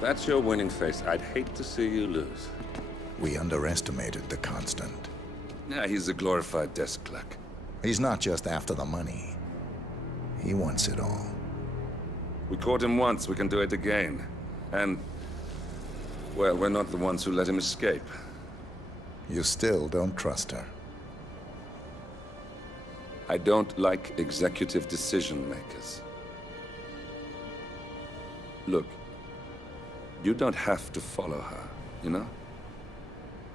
That's your winning face. I'd hate to see you lose. We underestimated the Constant. Yeah, he's a glorified desk clerk. He's not just after the money. He wants it all. We caught him once, we can do it again. And, well, we're not the ones who let him escape. You still don't trust her. I don't like executive decision makers. Look, you don't have to follow her, you know?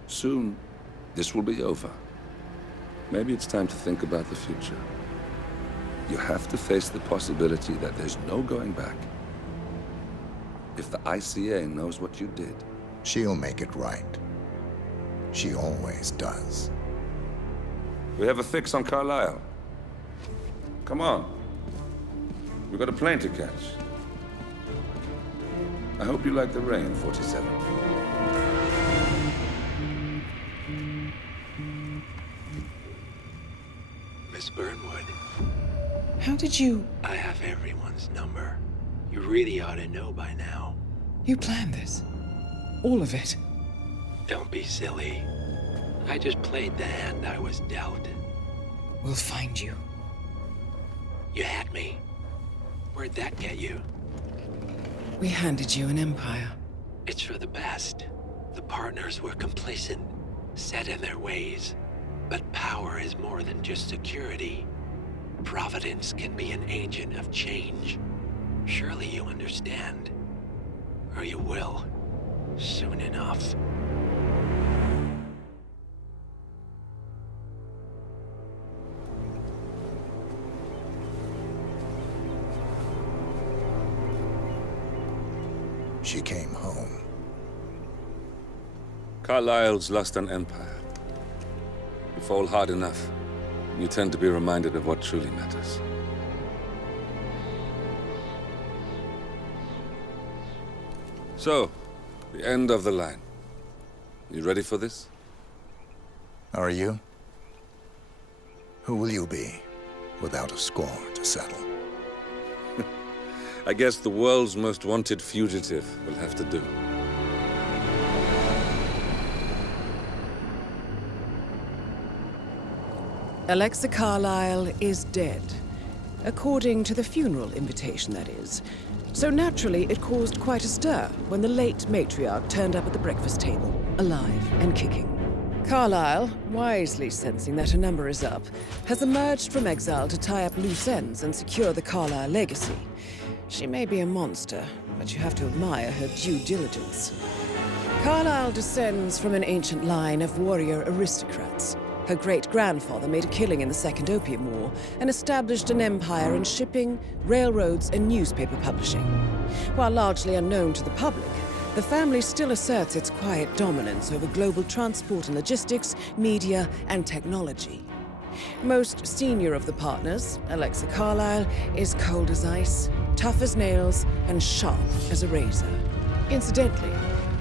Soon, this will be over. Maybe it's time to think about the future. You have to face the possibility that there's no going back. If the ICA knows what you did, She'll make it right. She always does. we have a fix on Carlisle. Come on. We've got a plane to catch. I hope you like the rain, 47. Miss Burnwood, How did you... I have everyone's number. You really ought to know by now. You planned this? All of it? Don't be silly. I just played the hand I was dealt. We'll find you. You had me. Where'd that get you? We handed you an empire. It's for the best. The partners were complacent, set in their ways. But power is more than just security. Providence can be an agent of change. Surely you understand. Or you will. Soon enough. She came home. Carlisle's lost an empire. You fall hard enough, you tend to be reminded of what truly matters. So, the end of the line. You ready for this? Are you? Who will you be, without a score to settle? I guess the world's most wanted fugitive will have to do. Alexa Carlisle is dead. According to the funeral invitation, that is. So naturally, it caused quite a stir when the late matriarch turned up at the breakfast table, alive and kicking. Carlisle, wisely sensing that her number is up, has emerged from exile to tie up loose ends and secure the Carlisle legacy. She may be a monster, but you have to admire her due diligence. Carlisle descends from an ancient line of warrior aristocrats. Her great-grandfather made a killing in the Second Opium War and established an empire in shipping, railroads, and newspaper publishing. While largely unknown to the public, the family still asserts its quiet dominance over global transport and logistics, media, and technology. Most senior of the partners, Alexa Carlisle, is cold as ice, tough as nails, and sharp as a razor. Incidentally,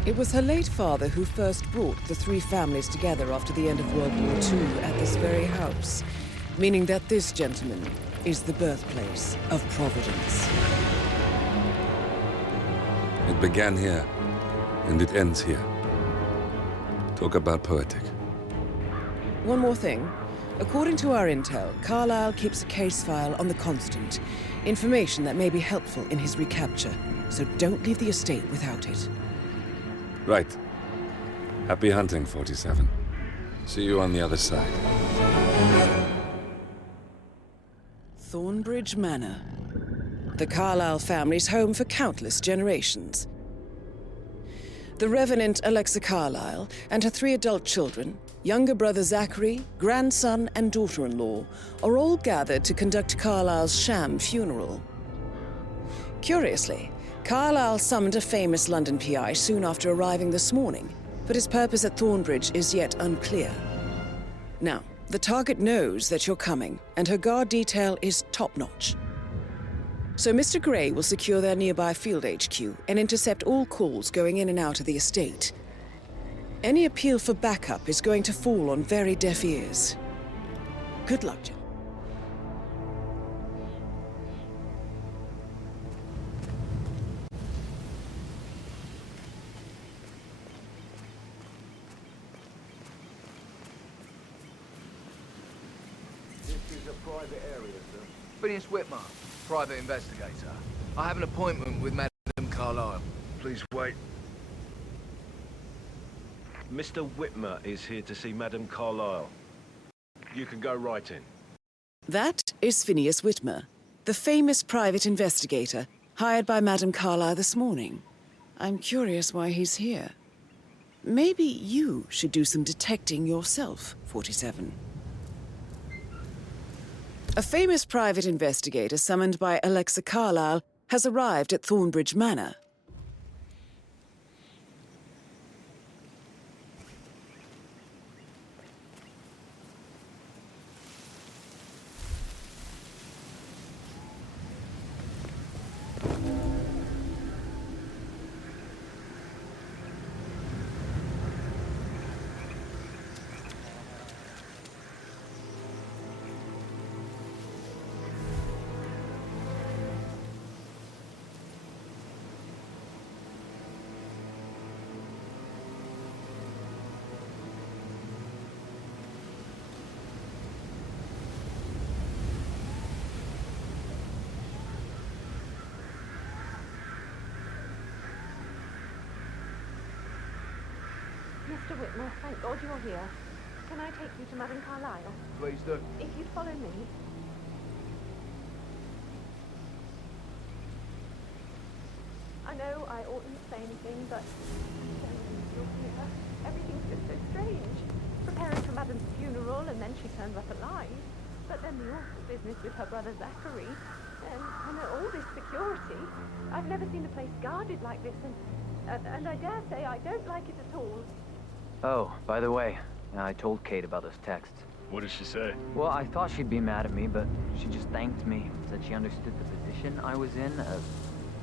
it was her late father who first brought the three families together after the end of World War II at this very house, meaning that this gentleman is the birthplace of Providence. It began here, and it ends here. Talk about poetic. One more thing. According to our intel, Carlisle keeps a case file on the Constant. Information that may be helpful in his recapture, so don't leave the estate without it. Right. Happy hunting, 47. See you on the other side. Thornbridge Manor. The Carlisle family's home for countless generations. The Revenant Alexa Carlisle and her 3 adult children, younger brother Zachary, grandson, and daughter-in-law, are all gathered to conduct Carlisle's sham funeral. Curiously, Carlisle summoned a famous London PI soon after arriving this morning, but his purpose at Thornbridge is yet unclear. Now, the target knows that you're coming, and her guard detail is top-notch. So Mr. Gray will secure their nearby field HQ and intercept all calls going in and out of the estate. Any appeal for backup is going to fall on very deaf ears. Good luck, Jim. private area, sir. Phineas Whitmer, private investigator. I have an appointment with Madam Carlyle. Please wait. Mr. Whitmer is here to see Madame Carlyle. You can go right in. That is Phineas Whitmer, the famous private investigator hired by Madame Carlyle this morning. I'm curious why he's here. Maybe you should do some detecting yourself, 47. A famous private investigator summoned by Alexa Carlyle has arrived at Thornbridge Manor. Mr. Whitmer, thank God you're here. Can I take you to Madame Carlyle? Please do. If you'd follow me. I know I oughtn't say anything, but you're here. Everything's just so strange. Preparing for Madame's funeral, and then she turns up alive. But then the awful business with her brother Zachary. And all this security. I've never seen the place guarded like this, and I dare say I don't like it at all. Oh, by the way, I told Kate about those texts. What did she say? Well, I thought she'd be mad at me, but she just thanked me, said she understood the position I was in.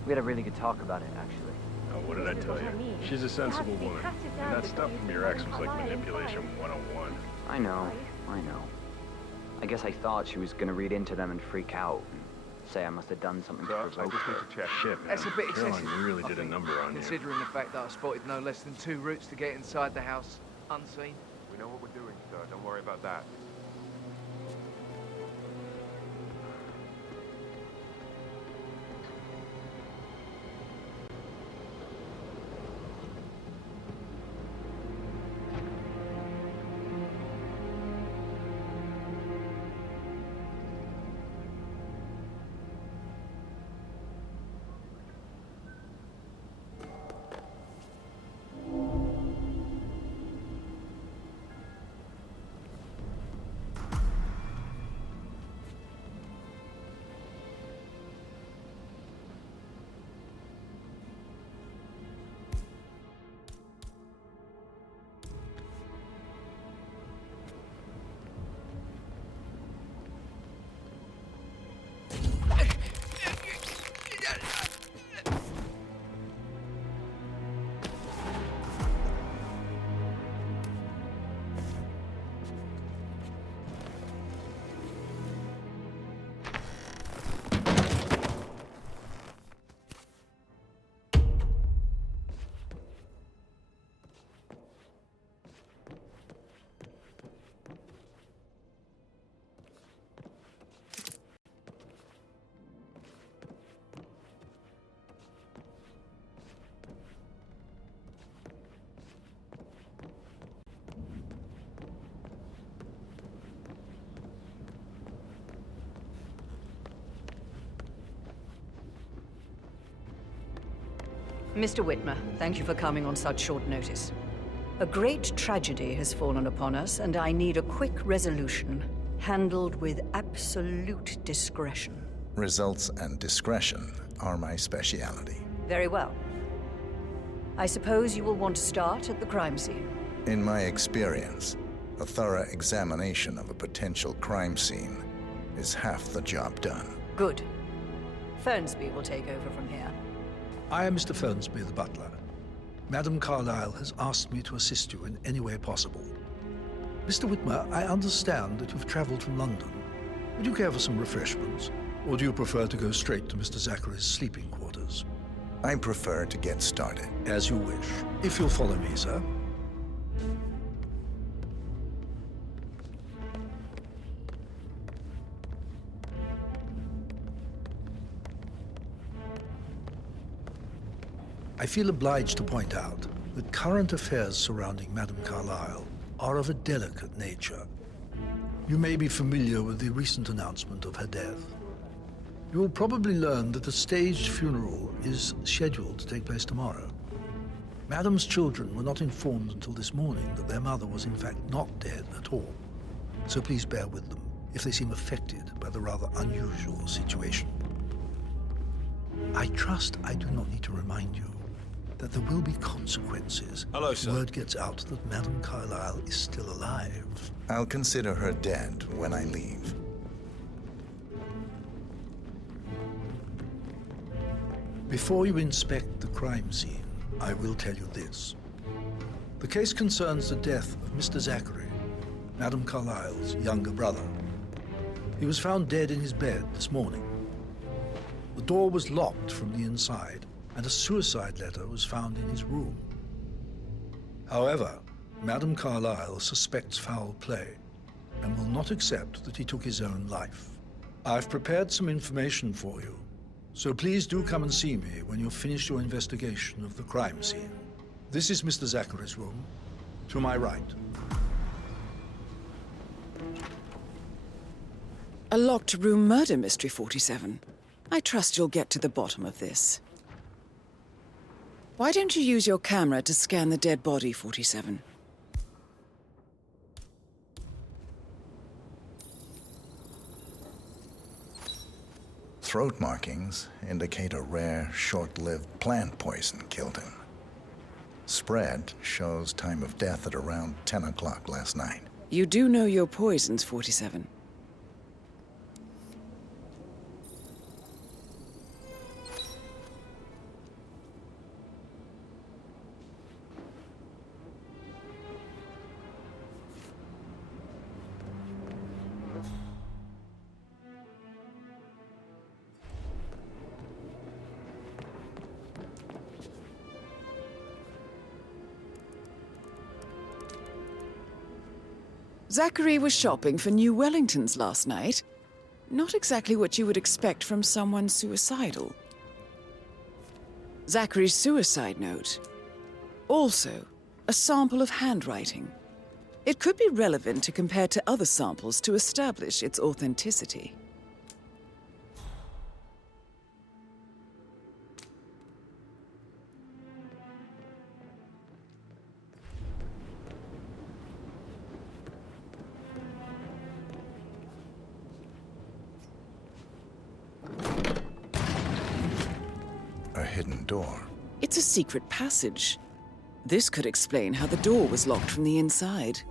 We had a really good talk about it, actually. Oh, what did I tell you? She's a sensible woman. And that stuff from your ex was like manipulation 101. I know. I guess I thought she was gonna read into them and freak out, and say I must have done something to provoke her. to check. Shit, man. That's a bit excessive. Caroline really did a number on you. Considering the fact that I spotted no less than 2 routes to get inside the house unseen. We know what we're doing, sir. Don't worry about that. Mr. Whitmer, thank you for coming on such short notice. A great tragedy has fallen upon us, and I need a quick resolution, handled with absolute discretion. Results and discretion are my speciality. Very well. I suppose you will want to start at the crime scene. In my experience, a thorough examination of a potential crime scene is half the job done. Good. Fernsby will take over from here. I am Mr. Fernsby, the butler. Madame Carlyle has asked me to assist you in any way possible. Mr. Whitmer, I understand that you've traveled from London. Would you care for some refreshments? Or do you prefer to go straight to Mr. Zachary's sleeping quarters? I prefer to get started. As you wish. If you'll follow me, sir. I feel obliged to point out that current affairs surrounding Madame Carlyle are of a delicate nature. You may be familiar with the recent announcement of her death. You will probably learn that a staged funeral is scheduled to take place tomorrow. Madame's children were not informed until this morning that their mother was in fact not dead at all. So please bear with them if they seem affected by the rather unusual situation. I trust I do not need to remind you that there will be consequences. Hello, if sir. word gets out that Madame Carlyle is still alive. I'll consider her dead when I leave. Before you inspect the crime scene, I will tell you this. The case concerns the death of Mr. Zachary, Madame Carlyle's younger brother. He was found dead in his bed this morning. The door was locked from the inside, and a suicide letter was found in his room. However, Madame Carlyle suspects foul play and will not accept that he took his own life. I've prepared some information for you, so please do come and see me when you've finished your investigation of the crime scene. This is Mr. Zachary's room, to my right. A locked room murder mystery, 47. I trust you'll get to the bottom of this. Why don't you use your camera to scan the dead body, 47? Throat markings indicate a rare, short-lived plant poison killed him. Spread shows time of death at around 10 o'clock last night. You do know your poisons, 47. Zachary was shopping for new Wellingtons last night. Not exactly what you would expect from someone suicidal. Zachary's suicide note. Also, a sample of handwriting. It could be relevant to compare to other samples to establish its authenticity. A hidden door. It's a secret passage. This could explain how the door was locked from the inside.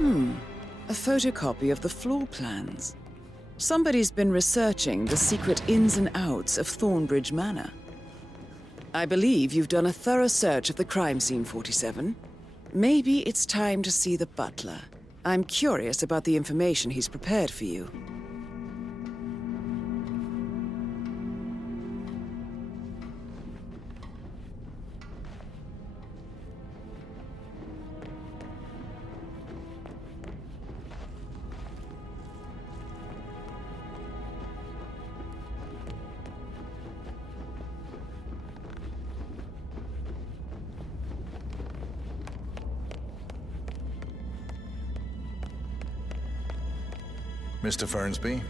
A photocopy of the floor plans. Somebody's been researching the secret ins and outs of Thornbridge Manor. I believe you've done a thorough search of the crime scene, 47. Maybe it's time to see the butler. I'm curious about the information he's prepared for you. Mr. Fernsby,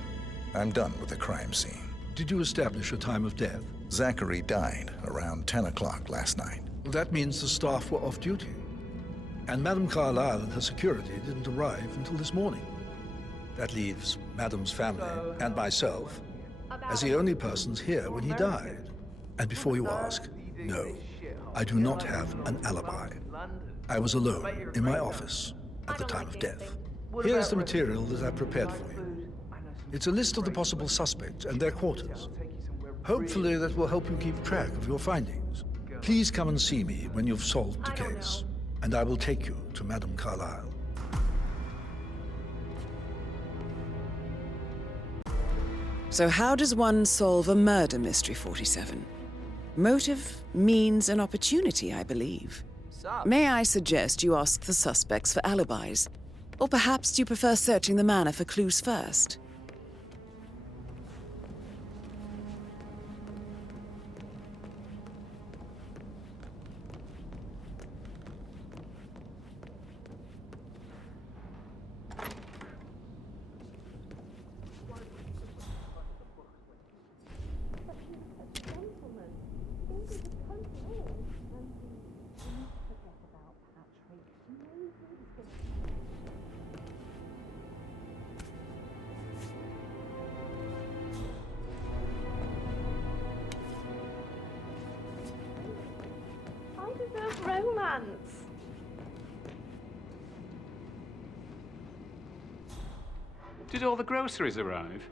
I'm done with the crime scene. Did you establish a time of death? Zachary died around 10 o'clock last night. Well, that means the staff were off duty. And Madame Carlyle and her security didn't arrive until this morning. That leaves Madame's family and myself as the only persons here when he died. And before you ask, no, I do not have an alibi. I was alone in my office at the time of death. Here's the material that I prepared for you. It's a list of the possible suspects and their quarters. Hopefully that will help you keep track of your findings. Please come and see me when you've solved the case, and I will take you to Madame Carlyle. So how does one solve a murder mystery, 47? Motive, means, and opportunity, I believe. May I suggest you ask the suspects for alibis? Or perhaps you prefer searching the manor for clues first? I deserve romance. Did all the groceries arrive?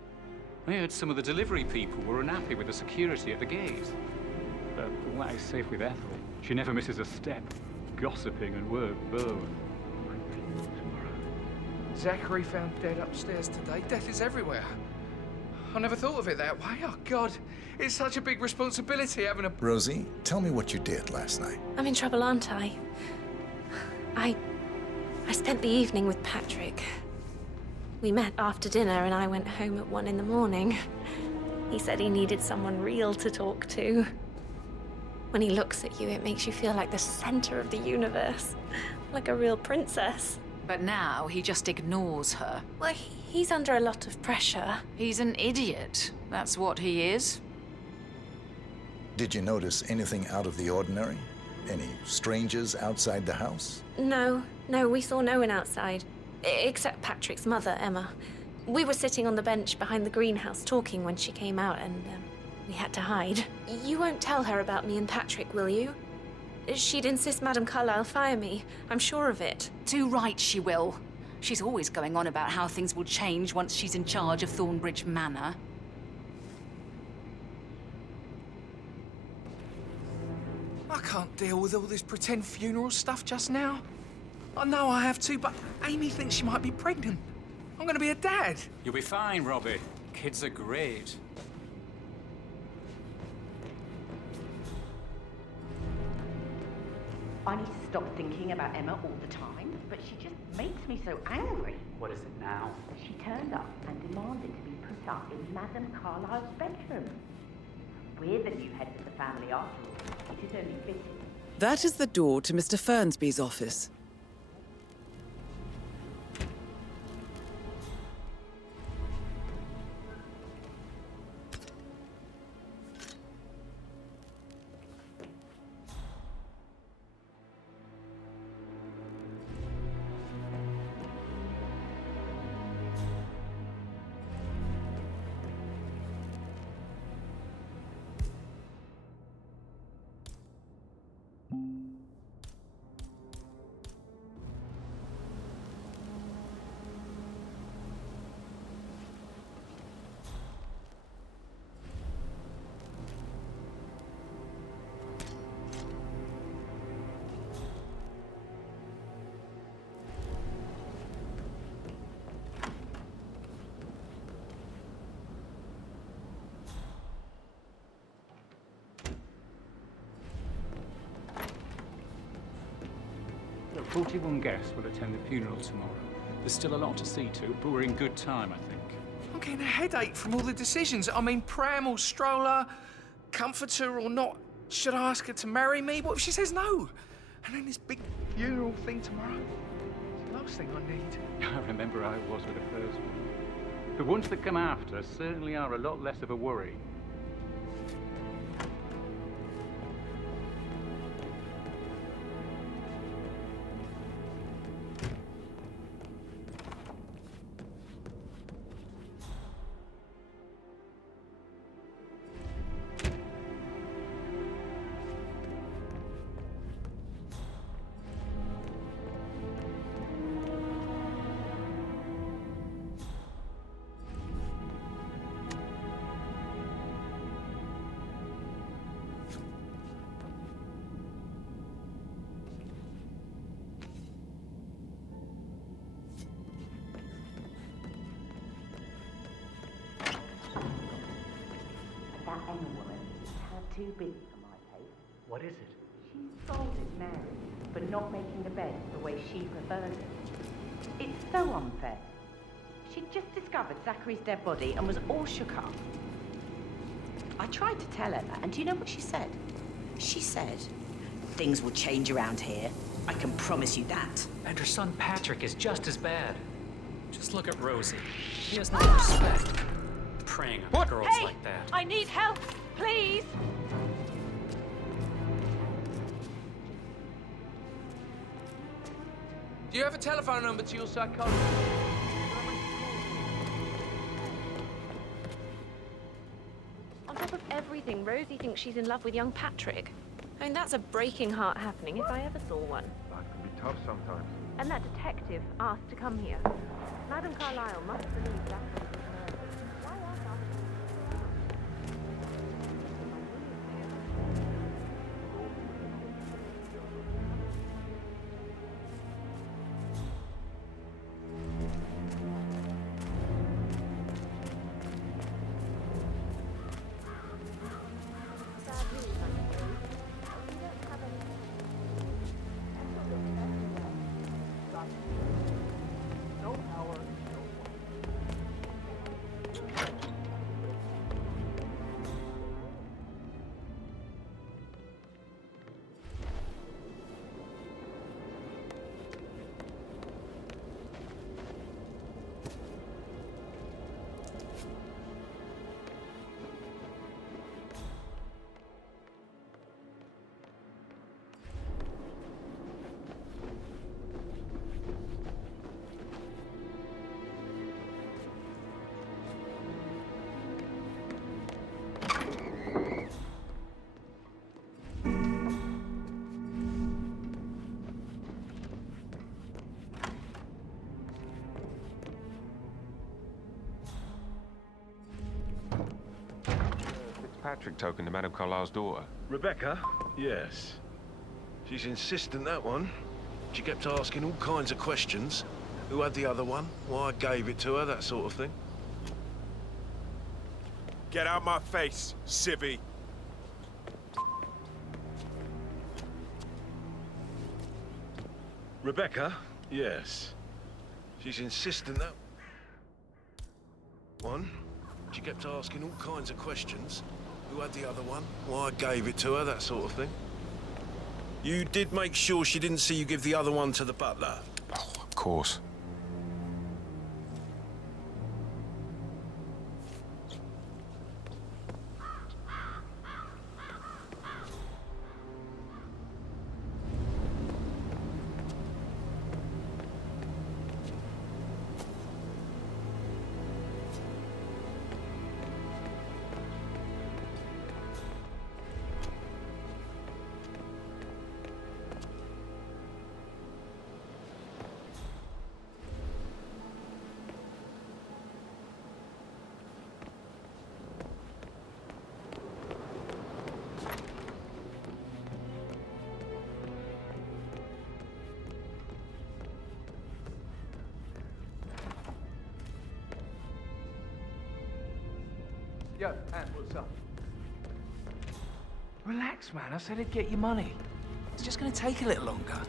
I heard some of the delivery people were unhappy with the security at the gate. But that is safe with Ethel. She never misses a step. Gossiping and work both. Zachary found dead upstairs today. Death is everywhere. I never thought of it that way. Oh, God. It's such a big responsibility having a... Rosie, tell me what you did last night. I'm in trouble, aren't I? I spent the evening with Patrick. We met after dinner and I went home at 1 in the morning. He said he needed someone real to talk to. When he looks at you, it makes you feel like the center of the universe. Like a real princess. But now he just ignores her. Well, he's under a lot of pressure. He's an idiot. That's what he is. Did you notice anything out of the ordinary? Any strangers outside the house? No, we saw no one outside. Except Patrick's mother, Emma. We were sitting on the bench behind the greenhouse talking when she came out and we had to hide. You won't tell her about me and Patrick, will you? She'd insist Madame Carlyle fire me. I'm sure of it. Too right she will. She's always going on about how things will change once she's in charge of Thornbridge Manor. I can't deal with all this pretend funeral stuff just now. I know I have to, but Amy thinks she might be pregnant. I'm gonna be a dad. You'll be fine, Robbie. Kids are great. I need to stop thinking about Emma all the time, but she just makes me so angry. What is it now? She turned up and demanded to be put up in Madame Carlyle's bedroom. We're the new heads of the family after all. It is only fitting. That is the door to Mr. Fernsby's office. Look, 41 guests will attend the funeral tomorrow. There's still a lot to see to, but we're in good time, I think. I'm getting a headache from all the decisions. I mean, pram or stroller, comforter or not. Should I ask her to marry me? What if she says no? And then this big funeral thing tomorrow. It's the last thing I need. I remember how it was with the first one. The ones that come after certainly are a lot less of a worry. That Emma woman is a tad too big for my taste. What is it? She's scolded Mary for not making the bed the way she prefers it. It's So unfair. She'd just discovered Zachary's dead body and was all shook up. I tried to tell her that, and do you know what she said? She said, "Things will change around here. I can promise you that." And her son Patrick is just as bad. Just look at Rosie. He has no respect. Preying on girls Hey, like that. I need help, please. Do you have a telephone number to your psychologist? On top of everything, Rosie thinks she's in love with young Patrick. I mean, that's a breaking heart happening if I ever saw one. Life can be tough sometimes. And that detective asked to come here. Madam Carlyle must believe that was murdered. Why else ask Patrick token to Madame Carlyle's daughter. Rebecca? Yes. She's insistent, that one. She kept asking all kinds of questions. Who had the other one? Why I gave it to her, that sort of thing. Get out my face, civvy. Rebecca? Yes. She's insistent, that one. She kept asking all kinds of questions. Who had the other one? Why I gave it to her, that sort of thing. You did make sure she didn't see you give the other one to the butler? Oh, of course. Yo, Ant, what's up? Relax, man. I said I'd get you money. It's just gonna take a little longer.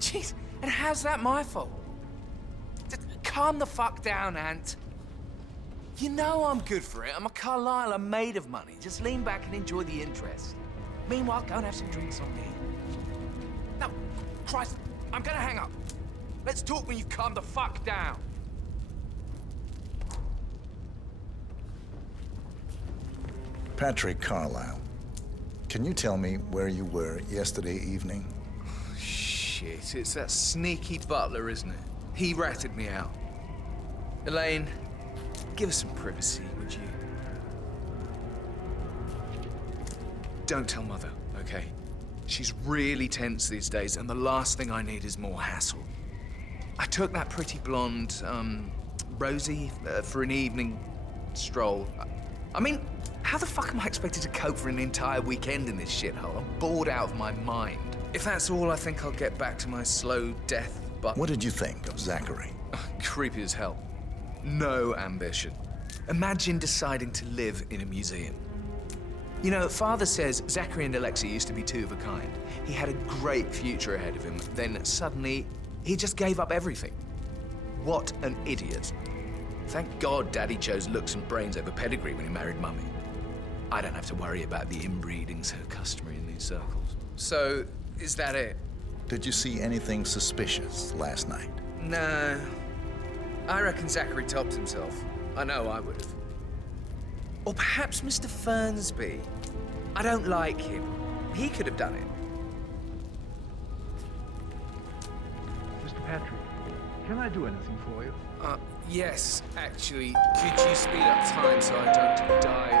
Jeez, and how's that my fault? Calm the fuck down, Ant. You know I'm good for it. I'm a Carlyle. I'm made of money. Just lean back and enjoy the interest. Meanwhile, go and have some drinks on me. No, Christ, I'm gonna hang up. Let's talk when you've calmed the fuck down. Patrick Carlyle, can you tell me where you were yesterday evening? Shit, it's that sneaky butler, isn't it? He ratted me out. Elaine, give us some privacy, would you? Don't tell Mother, okay? She's really tense these days, and the last thing I need is more hassle. I took that pretty blonde, Rosie, for an evening stroll. I mean, how the fuck am I expected to cope for an entire weekend in this shithole? I'm bored out of my mind. If that's all, I think I'll get back to my slow death, but... What did you think of Zachary? Creepy as hell. No ambition. Imagine deciding to live in a museum. You know, Father says Zachary and Alexa used to be two of a kind. He had a great future ahead of him, then suddenly, he just gave up everything. What an idiot. Thank God Daddy chose looks and brains over pedigree when he married Mummy. I don't have to worry about the inbreeding so customary in these circles. So, is that it? Did you see anything suspicious last night? No. I reckon Zachary topped himself. I know I would have. Or perhaps Mr. Fernsby. I don't like him. He could have done it. Mr. Patrick, can I do anything for you? Yes, actually. Could you speed up time so I don't die